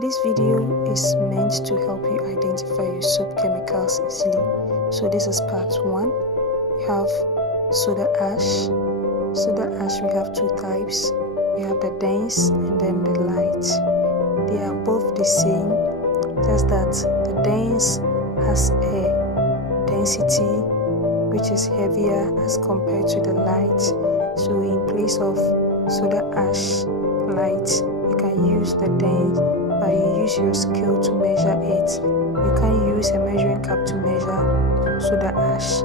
This video is meant to help you identify your soap chemicals easily. So this is part 1. We have soda ash. Soda ash, we have two types. We have the dense and then the light. They are both the same, just that the dense has a density which is heavier as compared to the light. So in place of soda ash light, you can use the dense, but you use your scale to measure it. You can use a measuring cup to measure soda ash.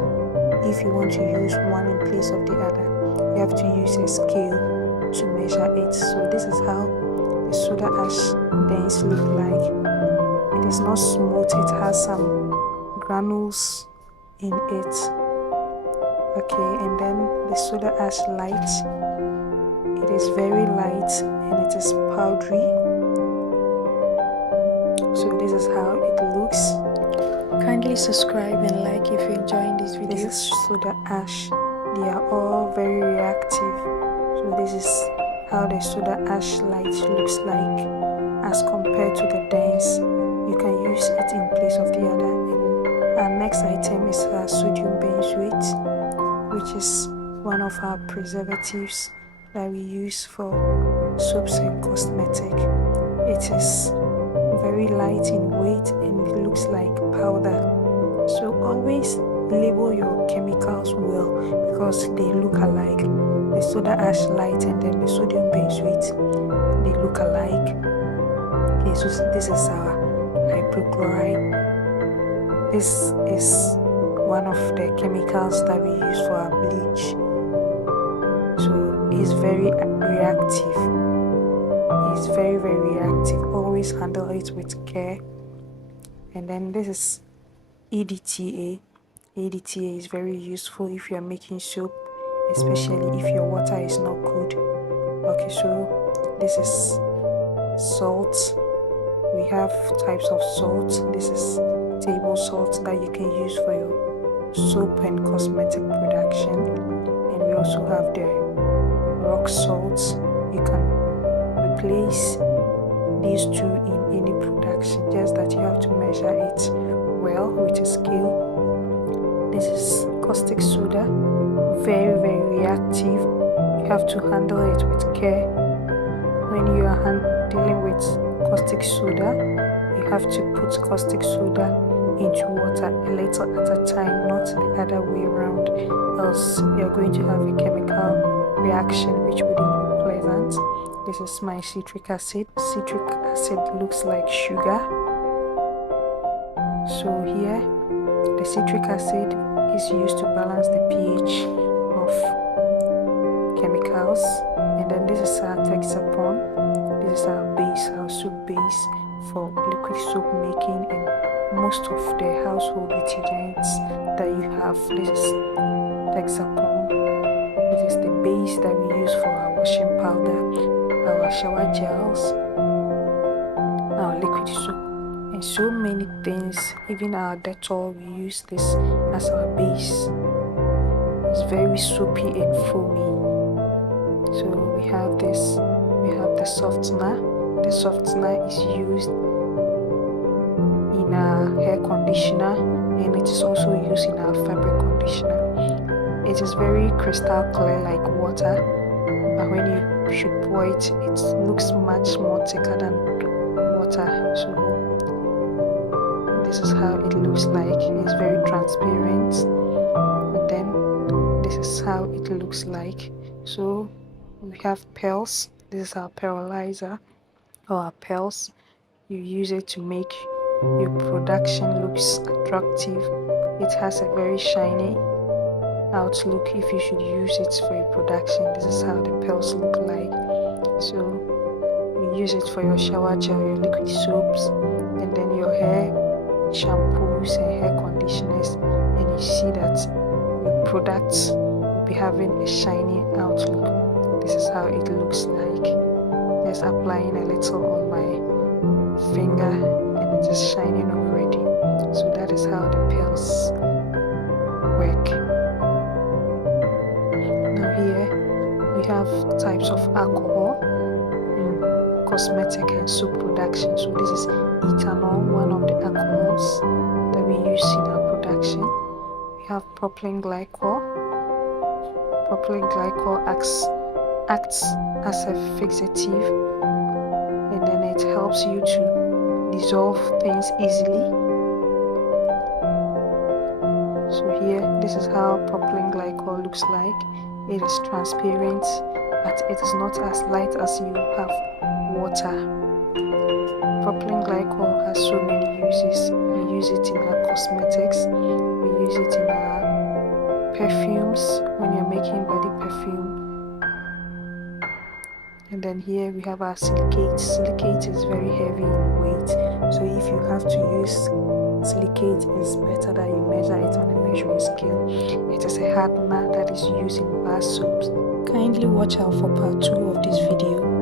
If you want to use one in place of the other, you have to use a scale to measure it. So this is how the soda ash dense look like. It is not smooth, it has some granules in it. Okay, and then the soda ash light, it is very light and it is powdery. So this is how it looks. Kindly subscribe and like if you're enjoying this video. This is soda ash. They are all very reactive. So this is how the soda ash light looks like as compared to the dense. You can use it in place of the other. And our next item is our sodium benzoate, which is one of our preservatives that we use for soaps and cosmetic. It is very light in weight and it looks like powder. So always label your chemicals well because they look alike. The soda ash light and then the sodium benzoate, they look alike. Okay, so this is our hypochlorite. This is one of the chemicals that we use for our bleach. So it's very reactive. It's very reactive. Always handle it with care. And then this is EDTA. EDTA is very useful if you are making soap, especially if your water is not good. Okay, so this is salt. We have types of salt. This is table salt that you can use for your soap and cosmetic production. And we also have the rock salt. You can replace these two in any production, just that you have to measure it well with a scale. This is caustic soda, very reactive. You have to handle it with care. When you are dealing with caustic soda, you have to put caustic soda into water a little at a time, not the other way around, else you're going to have a chemical reaction which wouldn't be pleasant. This is my citric acid. Citric acid looks like sugar. So here, the citric acid is used to balance the pH of chemicals. And then this is our Texapon. This is our base, our soap base for liquid soap making and most of the household detergents that you have. This is Texapon. This is the base that we use for our washing powder, our shower gels, our liquid soap, and so many things. Even our Dettol, we use this as our base. It's very soapy and foamy. So we have this. We have the softener. The softener is used in our hair conditioner and it is also used in our fabric conditioner. It is very crystal clear like water, but when you should pour it, it looks much more thicker than water. So this is how it looks like. It's very transparent. And then this is how it looks like. So we have pearls. This is our pearlizer or our pearls. You use it to make your production looks attractive. It has a very shiny outlook if you should use it for your production. This is how the pearls look like. So you use it for your shower gel, your liquid soaps, and then your hair shampoos and hair conditioners, and you see that your products will be having a shiny outlook. This is how it looks like. Just applying a little on my finger and it is shining already. So that is how the pearls work. Now here we have types of alcohol in cosmetic and soap production. production. So this is ethanol, one of the alcohols that we use in our production. We have propylene glycol. Propylene glycol acts as a fixative, and then it helps you to dissolve things easily. So here, this is how propylene glycol looks like. It is transparent, but it is not as light as you have water. Propylene glycol has so many uses. We use it in our cosmetics. We use it in our perfumes when you're making body perfume. And then here we have our silicate. Silicate is very heavy in weight, so if you have to use silicate, it's better that you measure it on a measuring scale. It is a hardener that is used in bar soaps. Kindly watch out for part 2 of this video.